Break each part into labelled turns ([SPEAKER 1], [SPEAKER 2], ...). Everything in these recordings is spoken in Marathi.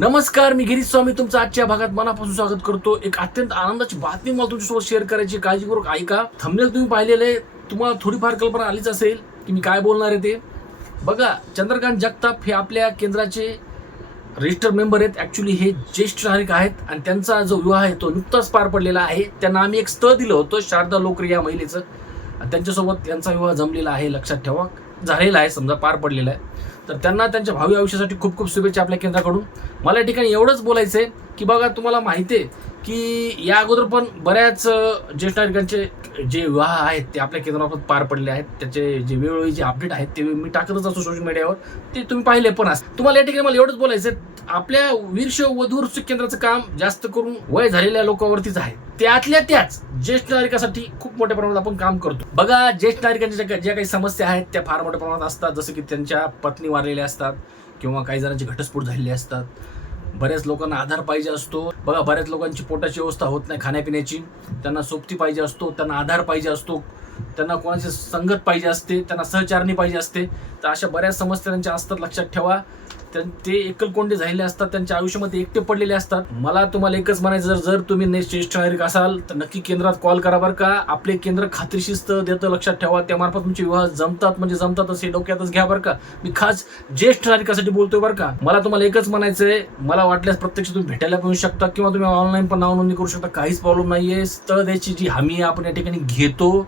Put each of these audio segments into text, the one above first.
[SPEAKER 1] नमस्कार मी गिरीश स्वामी तुमचं आजच्या भागात मनापासून स्वागत करतो. एक अत्यंत आनंदाची बातमी मला तुमच्यासोबत शेअर करायची काळजीपूर्वक ऐका. थंबनेल तुम्ही पाहिलेले तुम्हाला थोडीफार कल्पना आलीच असेल की मी काय बोलणार आहे ते. बघा चंद्रकांत जगताप हे आपल्या केंद्राचे रजिस्टर मेंबर आहेत. ॲक्च्युली हे ज्येष्ठ नागरिक आहेत आणि त्यांचा जो विवाह आहे तो नुकताच पार पडलेला आहे. त्यांना आम्ही एक स्थळ दिलं होतं शारदा लोकरी या महिलेचं. आणि त्यांच्यासोबत त्यांचा विवाह जमलेला आहे. लक्षात ठेवा. झालेला आहे समजा पार पडलेला आहे. तर त्यांना त्यांच्या भावी आयुष्यासाठी खूप खूप शुभेच्छा आपल्या केंद्राकडून. मला या ठिकाणी एवढंच बोलायचं आहे की बघा तुम्हाला माहिती आहे की या अगोदर पण बऱ्याच ज्येष्ठ नागरिकांचे जे विवाह आहेत ते आपल्या केंद्रामार्फत पार पडले आहेत. त्याचे जे वेळोवेळी जे अपडेट आहेत ते मी टाकतच असतो सोशल मीडियावर ते तुम्ही पाहिले पण असते तुम्हाला या ठिकाणी मला एवढंच बोलायचं आहे, आपल्या वीरश वधूर केंद्राचं काम जास्त करून वय झालेल्या लोकांवरतीच आहे. त्यातल्या त्याच ज्येष्ठ नागरिकासाठी खूप मोठ्या प्रमाणात आपण काम करतो. बघा ज्येष्ठ नागरिकांच्या ज्या ज्या काही समस्या आहेत त्या फार मोठ्या प्रमाणात असतात. जसं की त्यांच्या पत्नी वारलेल्या असतात किंवा काही जणांचे घटस्फोट झालेले असतात. बऱ्याच लोकांना आधार पाहिजे असतो. बघा बऱ्याच लोकांची पोटाची व्यवस्था होत नाही खाण्यापिण्याची. त्यांना सोबती पाहिजे असतो त्यांना आधार पाहिजे असतो. त्यांना कोणाची संगत पाहिजे असते त्यांना सहचारणी पाहिजे असते तर अशा बऱ्याच समस्या त्यांच्या असतात लक्षात ठेवा. त्यां- ते एकलकोंडे झालेले असतात त्यांच्या आयुष्यामध्ये एकटे पडलेले असतात. मला तुम्हाला एकच म्हणायचं जर जर तुम्ही ने- ज्येष्ठ नागरिक असाल तर नक्की केंद्रात कॉल करा बरं का. आपले केंद्र खात्रीशिस्त देतं लक्षात ठेवा. त्यामार्फत तुमचे विवाह जमतात म्हणजे जमतातच हे डोक्यातच घ्या बरं का. मी खास ज्येष्ठ नागरिकासाठी बोलतोय बरं का. मला तुम्हाला एकच म्हणायचं आहे मला वाटल्यास प्रत्यक्ष तुम्ही भेटायला पण येऊ शकता किंवा तुम्ही ऑनलाईन पण नाव नोंदणी करू शकता काहीच प्रॉब्लेम नाहीये. स्थळ द्यायची जी हमी आहे आपण या ठिकाणी घेतो.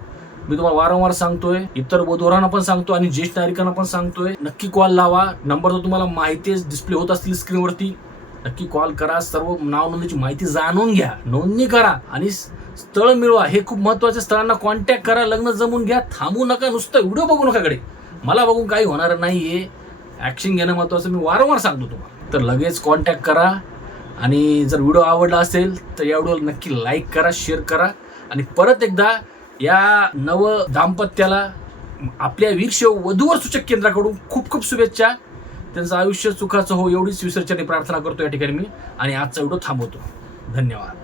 [SPEAKER 1] मी तुम्हाला वारंवार सांगतोय इतर वधोरांना पण सांगतो आणि ज्येष्ठ नागरिकांना पण सांगतोय. नक्की कॉल लावा. नंबर तर तुम्हाला माहितीच डिस्प्ले होत असतील स्क्रीनवरती नक्की कॉल करा. सर्व नाव नोंदणीची माहिती जाणून घ्या नोंदणी करा आणि स्थळ मिळवा. हे खूप महत्त्वाचे स्थळांना कॉन्टॅक्ट करा लग्न जमून घ्या. थांबू नका नुसतं व्हिडिओ बघू नकाकडे मला बघून काही होणार नाहीये. ऍक्शन घेणं महत्वाचं मी वारंवार सांगतो तुम्हाला. तर लगेच कॉन्टॅक्ट करा. आणि जर व्हिडिओ आवडला असेल तर या व्हिडिओला नक्की लाईक करा शेअर करा. आणि परत एकदा या नव दाम्पत्याला आपल्या वीरशैव वधूवर सूचक केंद्राकडून खूप खूप शुभेच्छा. त्यांचं आयुष्य सुखाचं हो एवढीच विसर्जने प्रार्थना करतो या ठिकाणी मी. आणि आजचा व्हिडिओ थांबवतो. धन्यवाद.